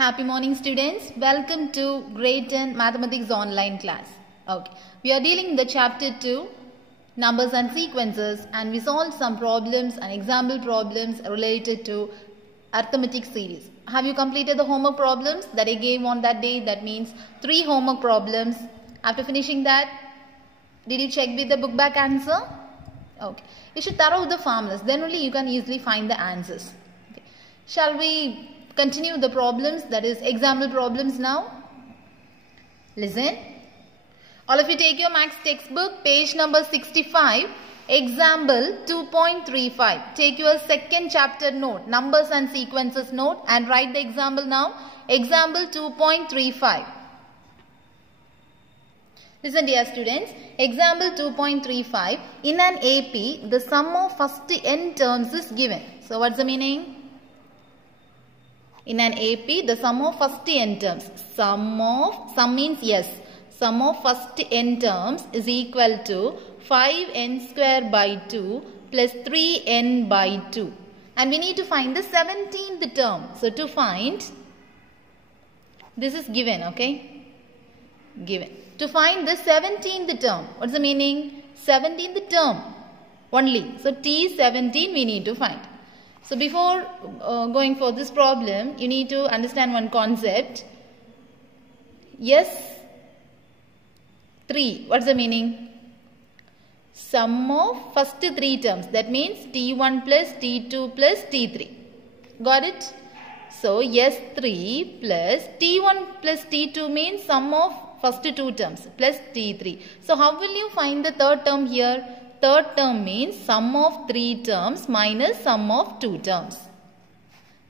Happy morning students. Welcome to grade 10 mathematics online class. Okay. We are dealing the chapter 2 numbers and sequences, and we solved some problems and example problems related to arithmetic series. Have you completed the homework problems that I gave on that day? That means 3 homework problems. After finishing that, did you check with the book back answer? Okay. You should thorough the formulas. Then only you can easily find the answers. Okay. Shall we continue the problems, that is example problems now? Listen. All of you take your maths textbook, page number 65, example 2.35. Take your second chapter note, numbers and sequences note, and write the example now. Example 2.35. Listen dear students, example 2.35. In an AP, the sum of first n terms is given. So what's the meaning? In an AP, the sum of first n terms. Sum means yes. Sum of first n terms is equal to 5n square by 2 plus 3n by 2. And we need to find the 17th term. So to find, this is given, okay? Given. To find the 17th term. What's the meaning? 17th term only. So T17 we need to find. So before going for this problem, you need to understand one concept. Yes, 3. What's the meaning? Sum of first 3 terms. That means T1 plus T2 plus T3. Got it? So yes, 3 plus T1 plus T2 means sum of first 2 terms plus T3. So how will you find the third term here? Third term means sum of 3 terms minus sum of 2 terms.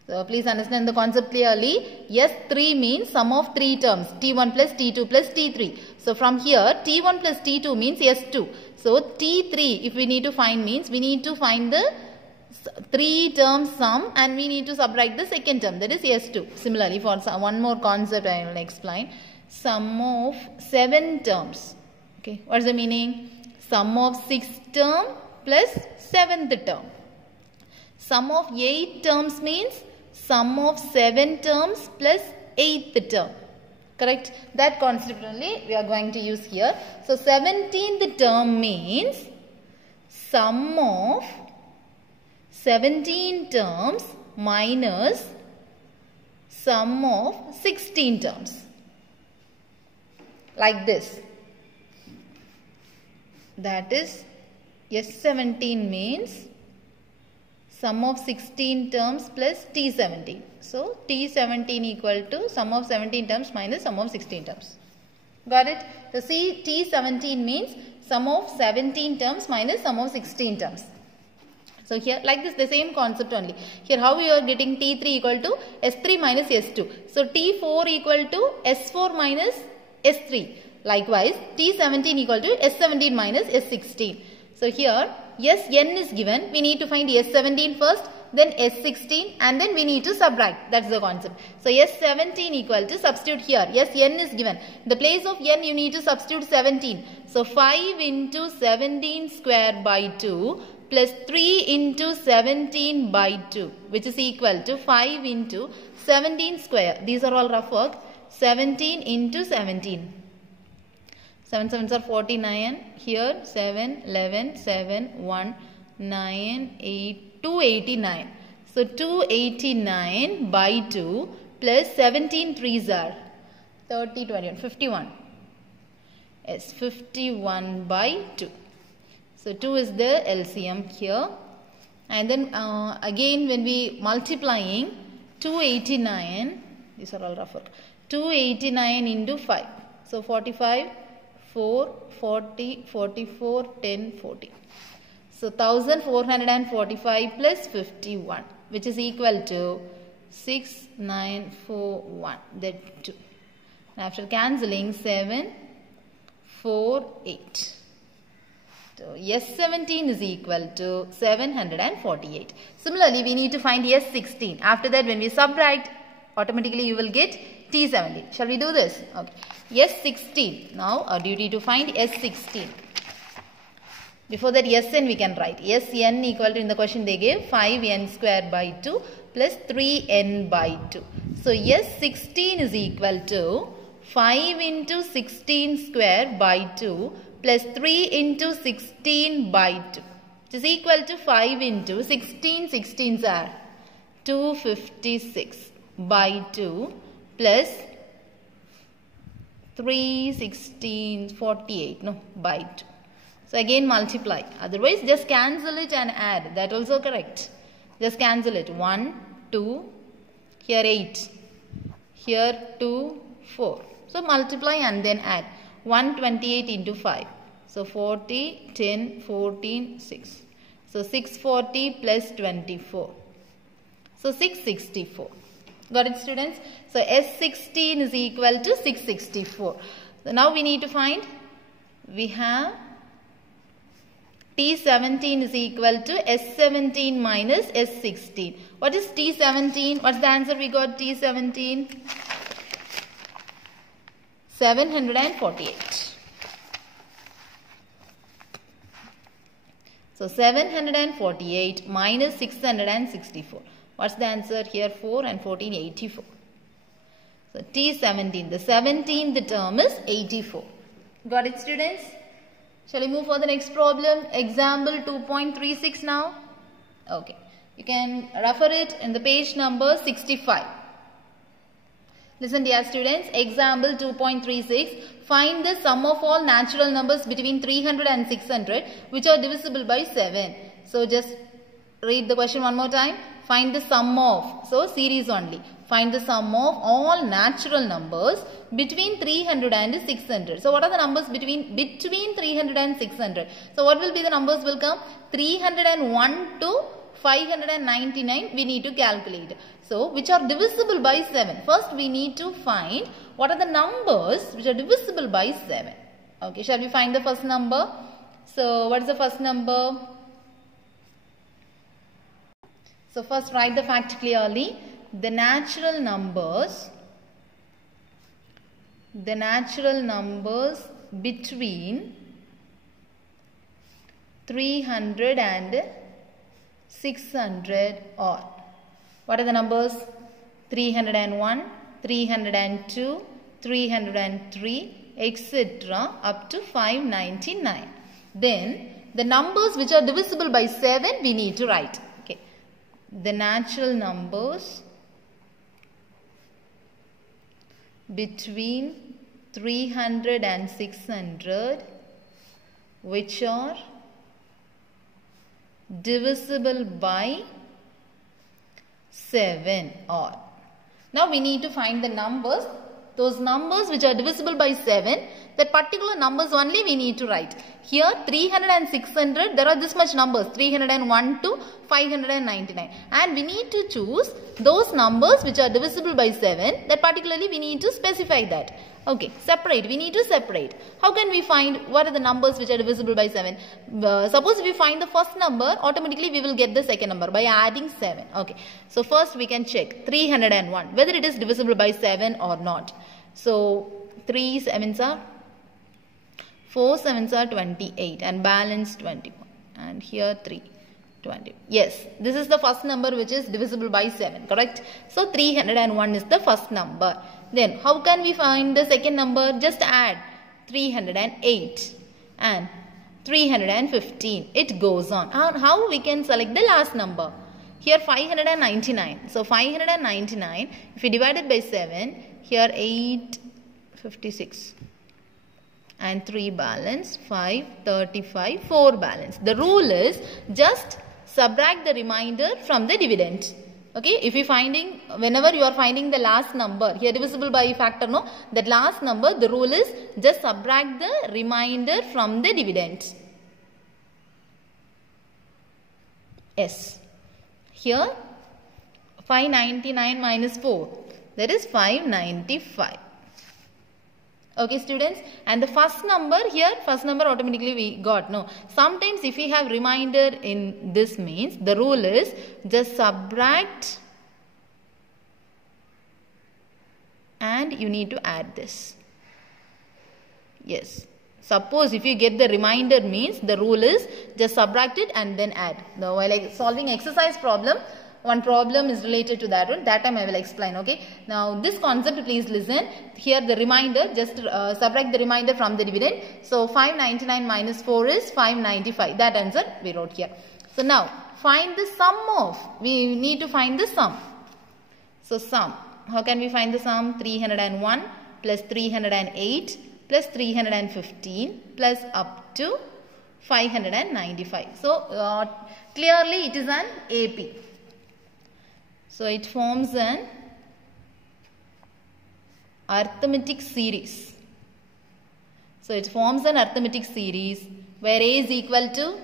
So please understand the concept clearly. Yes, 3 means sum of 3 terms. T1 plus T2 plus T3. So from here, T1 plus T2 means S2. So T3, if we need to find, means we need to find the 3 terms sum and we need to subtract the second term, that is S2. Similarly, for one more concept I will explain. Sum of 7 terms. Okay, what's the meaning? Sum of 6th term plus 7th term. Sum of 8 terms means sum of 7 terms plus 8th term. Correct? That concept only we are going to use here. So 17th term means sum of 17 terms minus sum of 16 terms. Like this. That is, S17 means sum of 16 terms plus T17. So, T17 equal to sum of 17 terms minus sum of 16 terms. Got it? So, see, T17 means sum of 17 terms minus sum of 16 terms. So, here, like this, the same concept only. Here, how you are getting T3 equal to S3 minus S2. So, T4 equal to S4 minus S3. Likewise, T17 equal to S17 minus S16. So here, Sn is given. We need to find S17 first, then S16, and then we need to subtract. That's the concept. So S17 equal to, substitute here. Sn is given. In the place of n, you need to substitute 17. So 5 into 17 square by 2 plus 3 into 17 by 2, which is equal to 5 into 17 square. These are all rough work. 17 into 17. 7 7s are 49. Here 7, 11, 7, 1, 9, 8, 289. So 289 by 2 plus 17 3s are 30, 21, 51. Yes, 51 by 2. So 2 is the LCM here. And then again when we multiplying 289, these are all rough work, 289 into 5. So 45, 4, 40, 44, 10, 40. So 1445 plus 51, which is equal to 6941. That 2. After cancelling, 7, 4, 8. So S17 is equal to 748. Similarly, we need to find S16. After that, when we subtract, automatically you will get T17. Shall we do this? Okay. S16. Now our duty to find S16. Before that, Sn we can write. Sn equal to, in the question they gave 5n square by 2 plus 3n by 2. So S16 is equal to 5 into 16 square by 2 plus 3 into 16 by 2. It is equal to 5 into 16. 16s are 256 by 2 plus 316 48 no by 2. So again multiply. Otherwise just cancel it and add. That also correct. Just cancel it. 1, 2, here 8, here 2, 4. So multiply and then add. 128 into 5. So 40, 10, 14, 6. So 640 plus 24. So 664. Got it, students? So S16 is equal to 664. So now we need to find. We have T17 is equal to S17 minus S16. What is T17? What's the answer we got? T17? 748. So 748 minus 664. What's the answer here? 4 and 14, 84. So T17, the 17th term is 84. Got it, students? Shall we move for the next problem? Example 2.36 now. Okay. You can refer it in the page number 65. Listen, dear students. Example 2.36. Find the sum of all natural numbers between 300 and 600 which are divisible by 7. So just read the question one more time. Find the sum of, so series only. Find the sum of all natural numbers between 300 and 600. So what are the numbers between 300 and 600? So what will be the numbers will come? 301 to 599 we need to calculate. So which are divisible by 7. First we need to find what are the numbers which are divisible by 7. Okay, shall we find the first number? So what is the first number? So first write the fact clearly. The natural numbers between 300 and 600 are. What are the numbers? 301, 302, 303, etc. up to 599. Then the numbers which are divisible by 7 we need to write. Okay. The natural numbers between 300 and 600 which are divisible by 7 are. Now we need to find the numbers. Those numbers which are divisible by 7, that particular numbers only we need to write. Here 300 and 600, there are this much numbers, 301 to 599. And we need to choose those numbers which are divisible by 7, that particularly we need to specify that. Okay, separate. We need to separate. How can we find what are the numbers which are divisible by 7? Suppose if we find the first number, automatically we will get the second number by adding 7. Okay, so first we can check 301, whether it is divisible by 7 or not. So 3 7s are 4 7s are 28 and balance 21. And here 3. 20. Yes, this is the first number which is divisible by 7, correct? So 301 is the first number. Then how can we find the second number? Just add 308 and 315. It goes on. How we can select the last number? Here 599. So 599, if we divide it by 7, here 856. And 3 balance, 5, 35, 4 balance. The rule is just subtract the remainder from the dividend. Okay, if you finding, whenever you are finding the last number, here divisible by factor, no, that last number, the rule is just subtract the remainder from the dividend. Yes. Here 599 minus 4, that is 595. Okay, students, and the first number here, first number automatically we got, no. Sometimes if we have remainder in this means, the rule is just subtract and you need to add this. Yes, Suppose if you get the remainder means the rule is just subtract it and then add. Now while solving exercise problem, one problem is related to that one. That time I will explain. Okay. Now this concept please listen. Here the remainder, just subtract the remainder from the dividend. So 599 minus 4 is 595. That answer we wrote here. So now find the sum of. We need to find the sum. So sum. How can we find the sum? 301 plus 308 plus 315 plus up to 595. So clearly it is an AP. So it forms an arithmetic series. So it forms an arithmetic series where A is equal to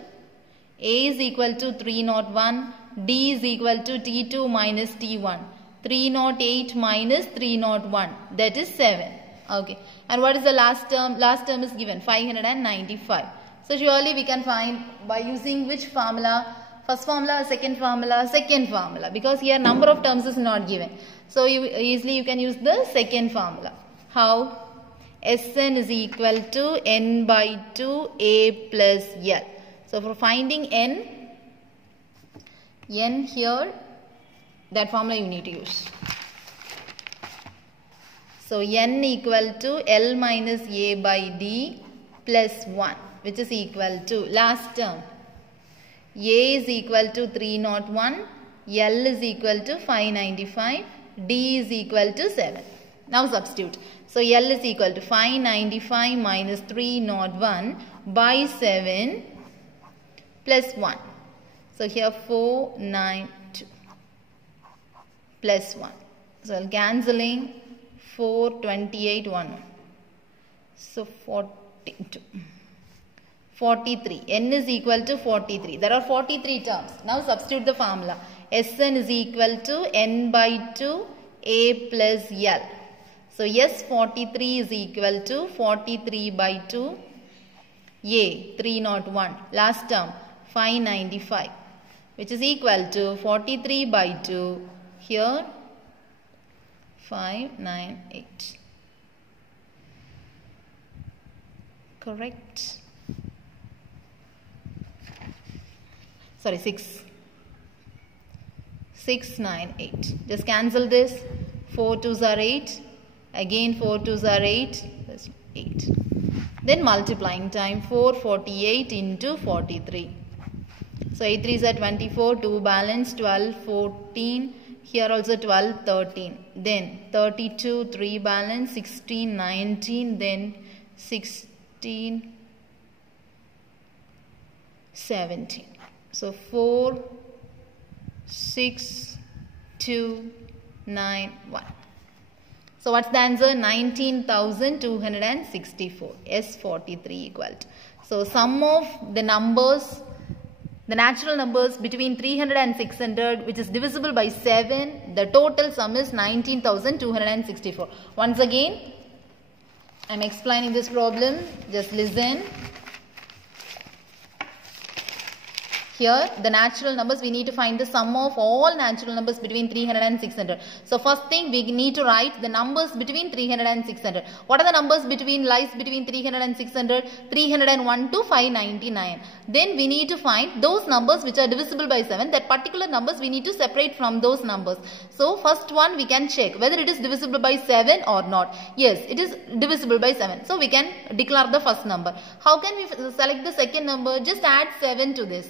301, D is equal to T2 minus T1, 308 minus 301, that is 7. Okay. And what is the last term? Last term is given 595. So surely we can find by using which formula? First formula, second formula, because here number of terms is not given. So easily you can use the second formula. How? Sn is equal to n by 2 a plus l. So for finding n here, that formula you need to use. So n equal to L minus a by d plus 1, which is equal to last term. A is equal to 301, L is equal to 595, D is equal to 7. Now substitute. So L is equal to 595 minus 301 by 7 plus 1. So here 492 plus 1. So cancelling 428 1. So 42. 43. N is equal to 43. There are 43 terms. Now substitute the formula. Sn is equal to n by 2 a plus l. So S43 is equal to 43 by 2 a 301. Last term 595, which is equal to 43 by 2 here 598. Correct. Sorry, 698. Just cancel this. 4 2s are 8. Again 4 2s are 8. That's 8. Then multiplying time 448 into 43. So 8 3s are 24. 2 balance 12 14. Here also 12 13. Then 32 3 balance 16 19. Then 16 17. So 4, 6, 2, 9, 1. So what's the answer? 19,264. S43 equal to. So sum of the numbers, the natural numbers between 300 and 600, which is divisible by 7, the total sum is 19,264. Once again, I am explaining this problem. Just listen. Here the natural numbers, we need to find the sum of all natural numbers between 300 and 600. So first thing we need to write the numbers between 300 and 600. What are the numbers lies between 300 and 600? 301 to 599. Then we need to find those numbers which are divisible by 7. That particular numbers we need to separate from those numbers. So first one we can check whether it is divisible by 7 or not. Yes, it is divisible by 7. So we can declare the first number. How can we select the second number? Just add 7 to this.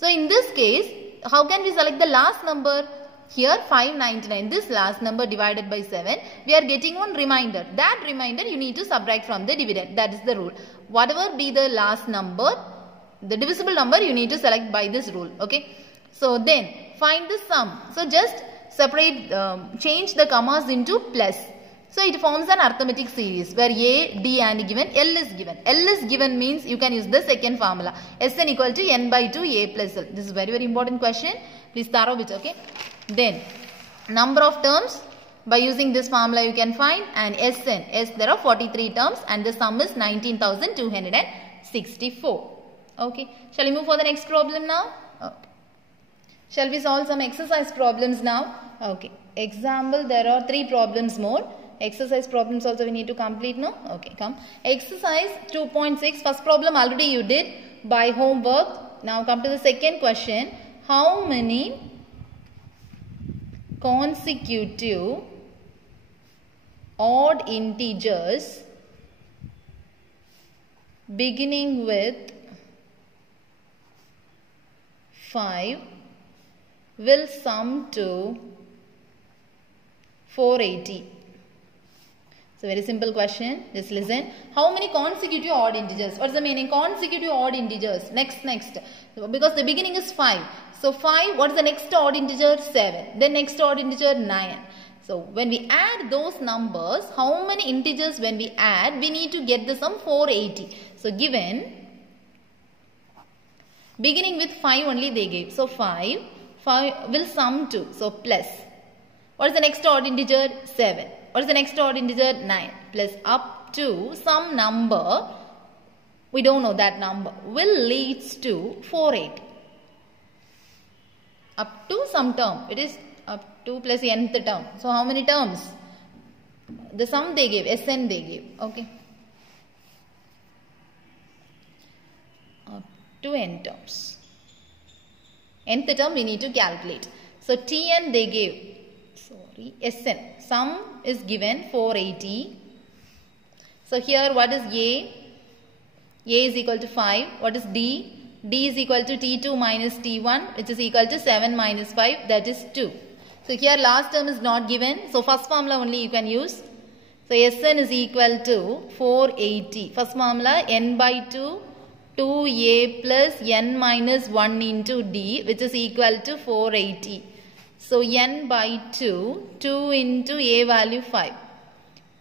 So in this case, how can we select the last number? Here 599, this last number divided by 7, we are getting one remainder. That remainder you need to subtract from the dividend. That is the rule. Whatever be the last number, the divisible number you need to select by this rule. Okay. So then find the sum. So just separate, change the commas into plus. So it forms an arithmetic series where A, D and given, L is given. L is given means you can use the second formula. Sn equal to n by 2 A plus L. This is very important question. Please thorough it. Okay. Then number of terms by using this formula you can find, and Sn. There are 43 terms and the sum is 19,264. Okay. Shall we move for the next problem now? Okay. Shall we solve some exercise problems now? Okay. Example, there are 3 problems more. exercise problems also we need to complete, no? Okay, come. Exercise 2.6. First problem already you did by homework. Now come to the second question. How many consecutive odd integers beginning with 5 will sum to 480? It's a very simple question. Just listen. How many consecutive odd integers? What's the meaning? Consecutive odd integers. Next. Because the beginning is 5. So 5, what's the next odd integer? 7. Then next odd integer 9. So when we add those numbers, how many integers when we add, we need to get the sum 480. So given, beginning with 5 only they gave. So 5 will sum to, so plus. What is the next odd integer? 7. What is the next odd integer? 9. Plus up to some number, we don't know that number, will leads to 480. Up to some term. It is up to plus nth term. So how many terms? The sum they gave, Sn they gave. Okay. Up to n terms. Nth term we need to calculate. So Tn they gave. Sn. Sum is given 480. So here what is A? A is equal to 5. What is D? D is equal to T2 minus T1, which is equal to 7 minus 5, that is 2. So here last term is not given. So first formula only you can use. So Sn is equal to 480. First formula n by 2, 2a plus n minus 1 into d, which is equal to 480. So n by 2, 2 into a value 5,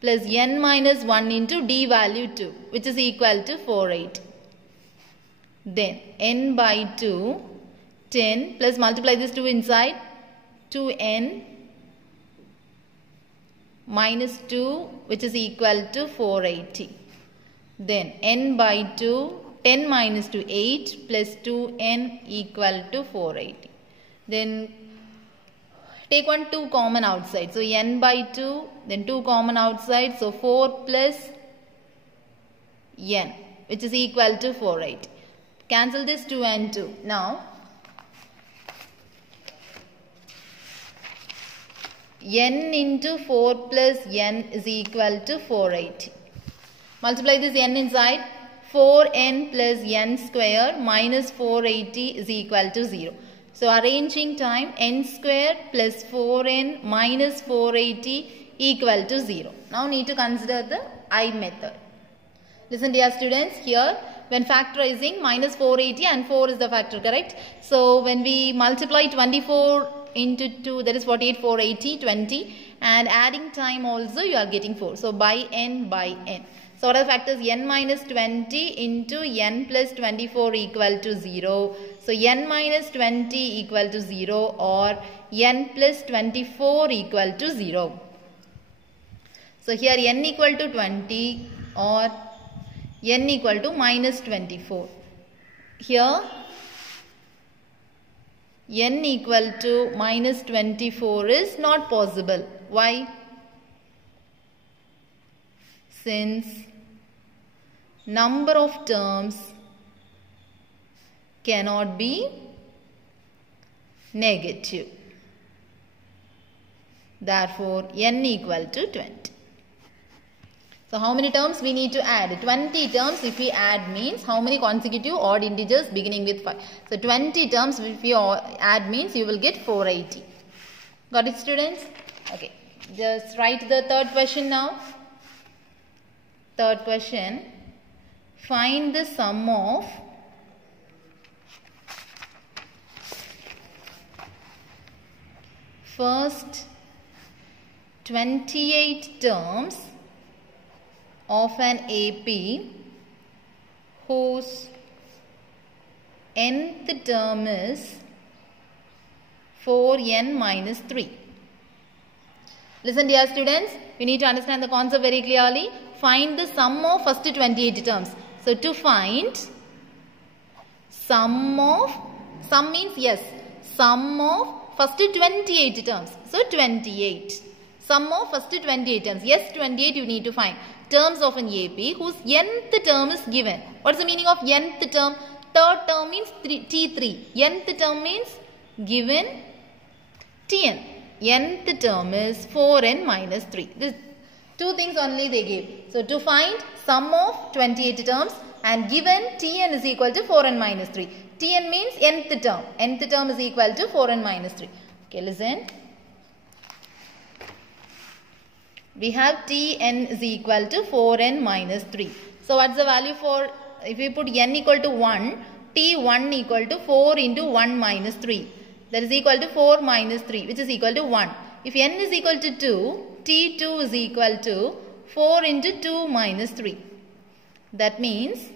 plus n minus 1 into d value 2, which is equal to 480. Then n by 2, 10 plus multiply this 2 inside, 2n minus 2, which is equal to 480. Then n by 2, 10 minus 2, 8 plus 2n equal to 480. Then take 2 common outside. So n by 2, then 2 common outside. So 4 plus n, which is equal to 480. Cancel this 2 and 2. Now, n into 4 plus n is equal to 480. Multiply this n inside. 4n plus n square minus 480 is equal to 0. So arranging time, n square plus 4n minus 480 equal to 0. Now need to consider the I method. Listen dear students, here when factorizing minus 480 and 4 is the factor, correct? So when we multiply 24 into 2, that is 48, 480, 20, and adding time also you are getting 4. So by n. So what are the factors? N minus 20 into n plus 24 equal to 0. So n minus 20 equal to 0 or n plus 24 equal to 0. So here n equal to 20 or n equal to minus 24. Here n equal to minus 24 is not possible. Why? Since number of terms cannot be negative. Therefore, n equal to 20. So, how many terms we need to add? 20 terms if we add means how many consecutive odd integers beginning with 5. So, 20 terms if you add means you will get 480. Got it, students? Okay. Just write the third question now. Third question. Find the sum of first 28 terms of an AP whose nth term is 4n minus 3. Listen dear students, you need to understand the concept very clearly. Find the sum of first 28 terms. So to find sum means yes, sum of first 28 terms. So 28. Sum of first 28 terms. Yes, 28 you need to find. Terms of an AP whose nth term is given. What's the meaning of nth term? Third term means T3. Nth term means given Tn. Nth term is 4n minus 3. This two things only they gave. So to find sum of 28 terms and given Tn is equal to 4n minus 3. Tn means nth term. Nth term is equal to 4n minus 3. Okay, listen. We have Tn is equal to 4n minus 3. So what's the value for, if we put n equal to 1, T1 equal to 4 into 1 minus 3. That is equal to 4 minus 3, which is equal to 1. If n is equal to 2, T2 is equal to 4 into 2 minus 3. That means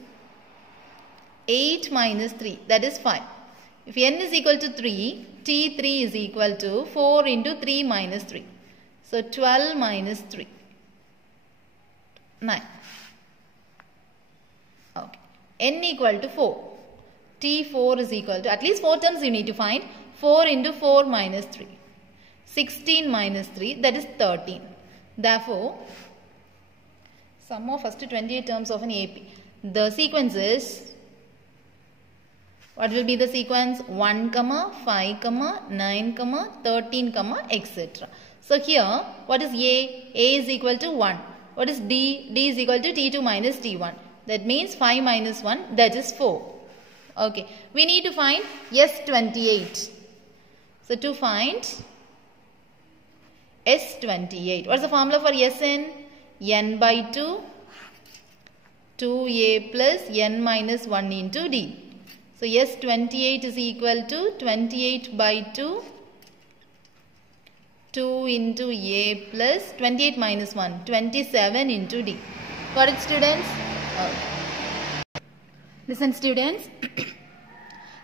8 minus 3, that is 5. If n is equal to 3, T3 is equal to 4 into 3 minus 3. So 12 minus 3, 9. Okay. N equal to 4. T4 is equal to, at least 4 terms you need to find. 4 into 4 minus 3. 16 minus 3, that is 13. Therefore, sum of first 28 terms of an AP. The sequence is, what will be the sequence? 1, 5, 9, 13, etc. So here, what is A? A is equal to 1. What is D? D is equal to T2 minus T1. That means 5 minus 1, that is 4. Okay, we need to find S28. So to find S28, what's the formula for Sn? N by 2, 2A plus N minus 1 into D. So S28 is equal to 28 by 2, 2 into A plus 28 minus 1, 27 into D. Got it, students? Listen, students.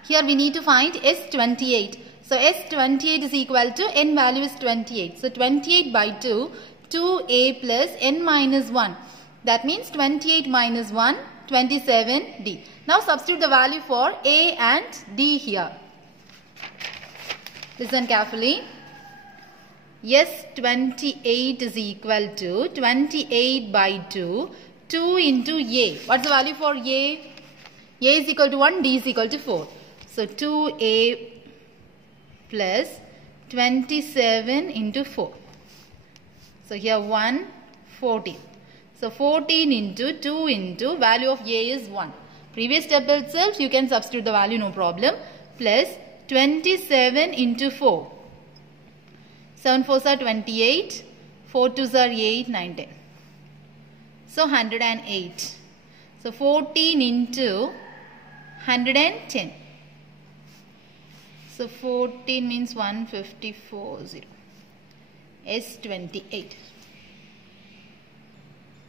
Here we need to find S28. So S28 is equal to n value is 28. So 28 by 2, 2A plus n minus 1. That means 28 minus 1, 27D. Now substitute the value for A and D here. Listen carefully. S28 is equal to 28 by 2, 2 into A. What's the value for A? A is equal to 1, D is equal to 4. So 2A plus 27 into 4. So here 1, 14. So 14 into 2 into value of A is 1. Previous step itself you can substitute the value, no problem. Plus 27 into 4. 7 4s are 28. 4 2s are 8, 9, 10. So 108. So 14 into 110. So 14 means 154, 0. S28.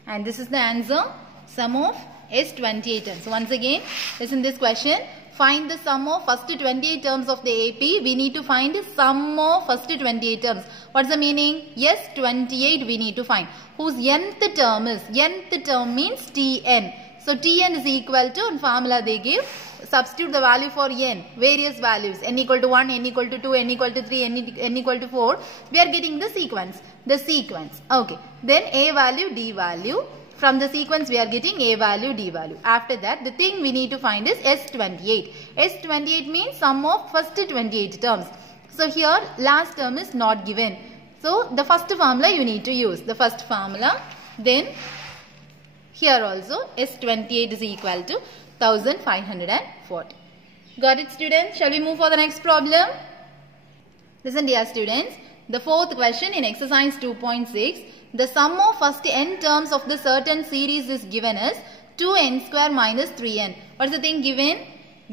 And this is the answer, sum of S28 terms. So once again, listen this question. Find the sum of first 28 terms of the AP. We need to find the sum of first 28 terms. What's the meaning? Yes, 28 we need to find. Whose nth term is? Nth term means Tn. So Tn is equal to, in formula they give, substitute the value for n, various values, n equal to 1, n equal to 2, n equal to 3, n equal to 4. We are getting the sequence. Okay. Then A value, D value. From the sequence we are getting A value, D value. After that, the thing we need to find is S28. S28 means sum of first 28 terms. So here last term is not given. So the first formula you need to use. The first formula. Then here also S28 is equal to 1540. Got it, students? Shall we move for the next problem? Listen, dear students. The fourth question in exercise 2.6. The sum of first n terms of the certain series is given as 2n square minus 3n. What is the thing given?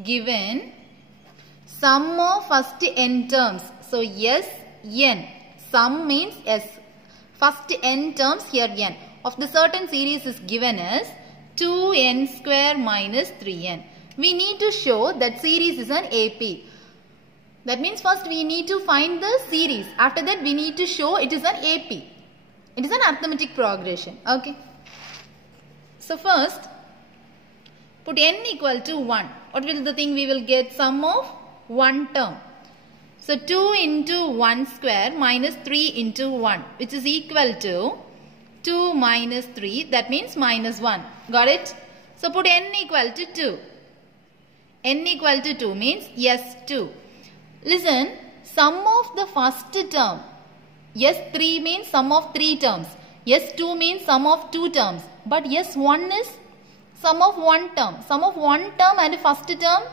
Given sum of first n terms. So yes, n. Sum means s. First n terms here n. Of the certain series is given as 2n square minus 3n. We need to show that series is an AP. That means first we need to find the series. After that we need to show it is an AP. It is an arithmetic progression. Okay. So first, put n equal to 1. What will the thing we will get? Sum of one term. So 2 into 1 square minus 3 into 1, which is equal to 2 minus 3, that means minus 1. Got it? So put n equal to 2. N equal to 2 means S2. Listen, sum of the first term. S3 means sum of 3 terms. S2 means sum of 2 terms. But S1 is sum of 1 term. Sum of 1 term and first term,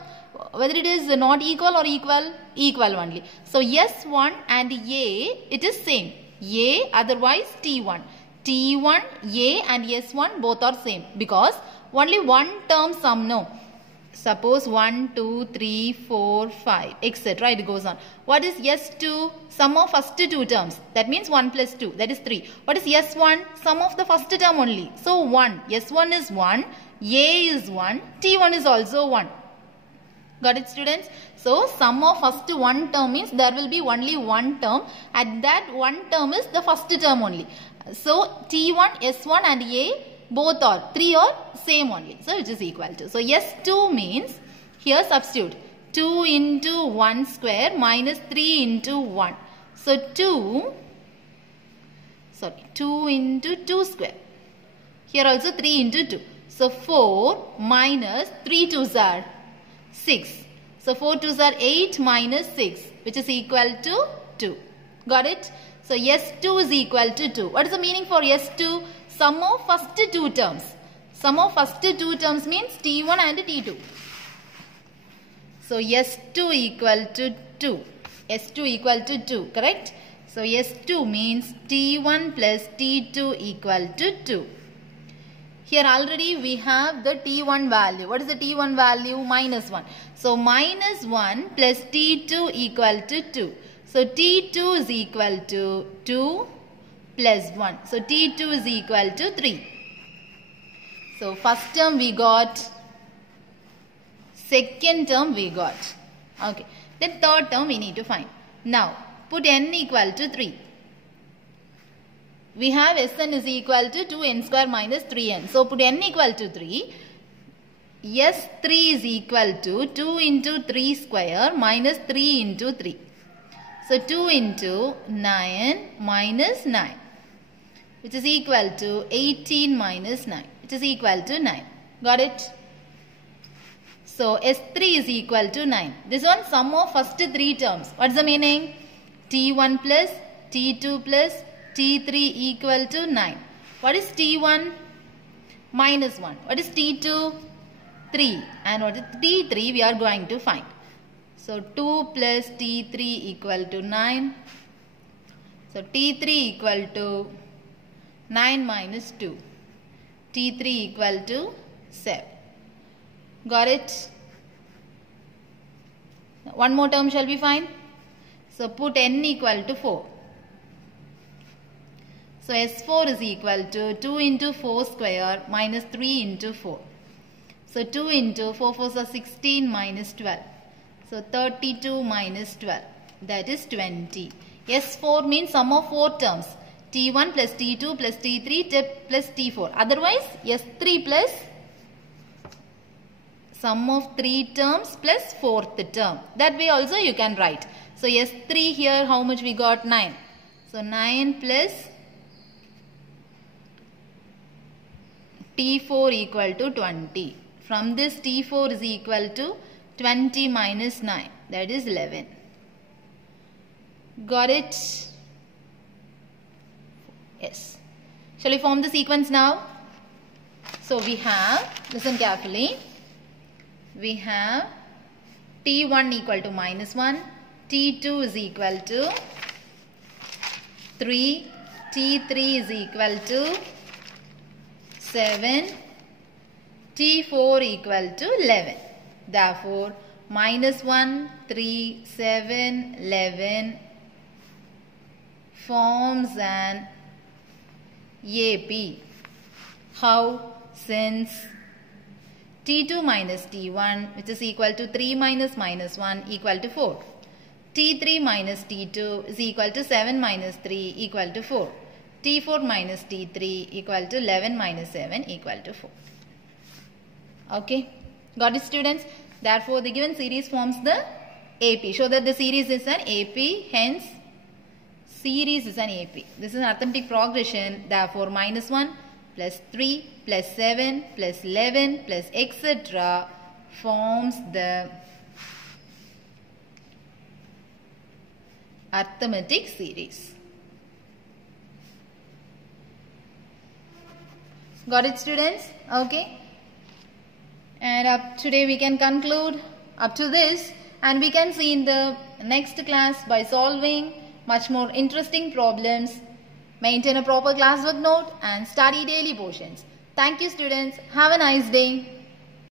whether it is not equal or equal, equal only. So S1 and A, it is same. A, otherwise T1. T1, A and S1 both are same because only one term sum, no. Suppose 1, 2, 3, 4, 5, etc. It goes on. What is S2? Sum of first 2 terms. That means 1 plus 2. That is 3. What is S1? Sum of the first term only. So 1. S1 is 1. A is 1. T1 is also 1. Got it, students? So sum of first 1 term means there will be only one term. And that one term is the first term only. So T1, S1 and A both are 3 are same only. So it is equal to. So S2 means here substitute 2 into 1 square minus 3 into 1. So 2 into 2 square. Here also 3 into 2. So 4 minus 3 2s are 6. So 4 2s are 8 minus 6, which is equal to 2. Got it? So S2 is equal to 2. What is the meaning for S2? Sum of first 2 terms. Sum of first 2 terms means T1 and T2. So S2 equal to 2. S2 equal to 2, correct? So S2 means T1 plus T2 equal to 2. Here already we have the T1 value. What is the T1 value? Minus 1. So minus 1 plus T2 equal to 2. So T2 is equal to 2 plus 1. So T2 is equal to 3. So first term we got. Second term we got. Okay. Then third term we need to find. Now put n equal to 3. We have Sn is equal to 2n square minus 3n. So put n equal to 3. S3 is equal to 2 into 3 square minus 3 into 3. So 2 into 9 minus 9, which is equal to 18 minus 9, which is equal to 9. Got it? So S3 is equal to 9. This one sum of first 3 terms. What's the meaning? T1 plus T2 plus T3 equal to 9. What is T1? Minus 1. What is T2? 3. And what is T3 we are going to find. So 2 plus T3 equal to 9. So T3 equal to 9 minus 2. T3 equal to 7. Got it? One more term shall we find? So put n equal to 4. So S4 is equal to 2 into 4 square minus 3 into 4. So 2 into 4 4s are 16 minus 12. So 32 minus 12, that is 20. S4 means sum of 4 terms. T1 plus T2 plus T3 plus T4. Otherwise S3 plus sum of 3 terms plus 4th term. That way also you can write. So S3 here how much we got? 9. So 9 plus T4 equal to 20. From this T4 is equal to 20 minus 9, that is 11. Got it? Yes. Shall we form the sequence now? So we have, listen carefully, we have T1 equal to minus 1, T2 is equal to 3, T3 is equal to 7, T4 equal to 11. Therefore, minus 1, 3, 7, 11 forms an AP. How? Since T2 minus T1, which is equal to 3 minus minus 1 equal to 4. T3 minus T2 is equal to 7 minus 3 equal to 4. T4 minus T3 equal to 11 minus 7 equal to 4. Okay. Got it, students? Therefore, the given series forms the AP. Show that the series is an AP, hence series is an AP. This is an arithmetic progression, therefore minus 1 plus 3 plus 7 plus 11 plus etc. forms the arithmetic series. Got it, students? Okay. And today we can conclude up to this, and we can see in the next class by solving much more interesting problems. Maintain a proper classwork note and study daily portions. Thank you, students. Have a nice day.